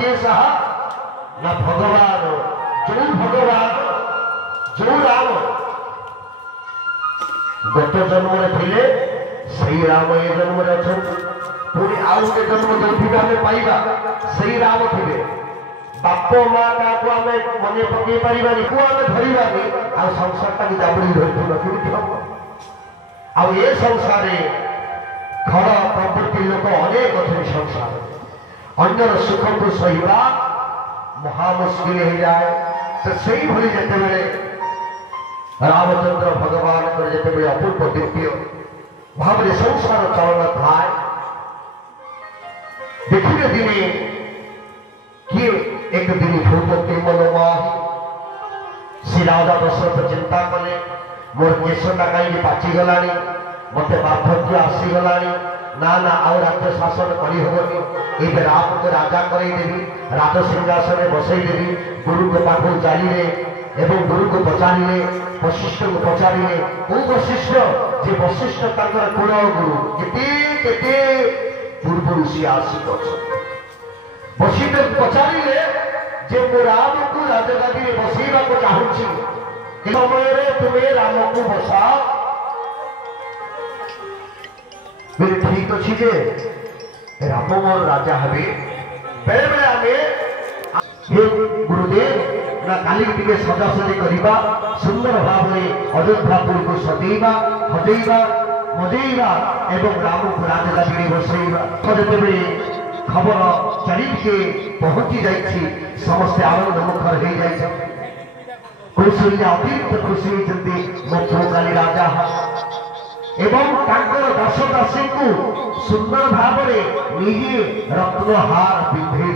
किए साहा ना भगवान जो भगवान जो राम गत जन्म थे सही राम ये जन्म अच्छा पुणी आउ गोटे जन्म जो आम पाइबा सही राम थे बाप माँ क्या आम मन पकई पारानी को आम धरवानी आ संसार टाक जाबड़ी धरती हम आउ ए संसार घर प्रवृत्ति लोक अनेक अच्छे संसार अन्यर सुख को सहवा महामुस्किल हो जाए तो सही भली जिते रामचंद्र भगवान जिते अपूर्व दिव्य भाव संसार चलन थाए देखिए दिने किए एक दिन भूत के मनोमाही श्री राजा दशरथ चिंता कले मोर केशटा कहीं पाचिगला मत बार्धक्य आसीगला ना ना आउ राज्य शासन करहबनी ये राम को राजा करदेवी राज सिंहासन बसईदेवी गुरु को पाखु चलिए एवं गुरु को पचारे वशिष्ठ को पचारे कौ वशिष्ठ जे वशिष्ठ कुल गुरु केते पूर्व सी आसिक वशिष्ठ को पचारे जे मो राम को राजगादी में बसैवा को चाहूँगी समय तुम्हें राम को बसाओ मेरे ठीक अच्छी जे राम मोर राजा हे बेले बेले आम हे गुरुदेव ना काली टे सजासजी करवा सुंदर भाव में अयोध्यापुर को सजेवा हजेवा मजेवा एवं राम को राजगादी में बसैवा जिते खबर चारिके पहुंची जाइए समस्ते आनंद मुखर हो जाए कौशल्या अतिरिक्त खुशी होती मो काली राजा एवं दस दासी को सुंदर भाव में निजे रत्नहार पिंधे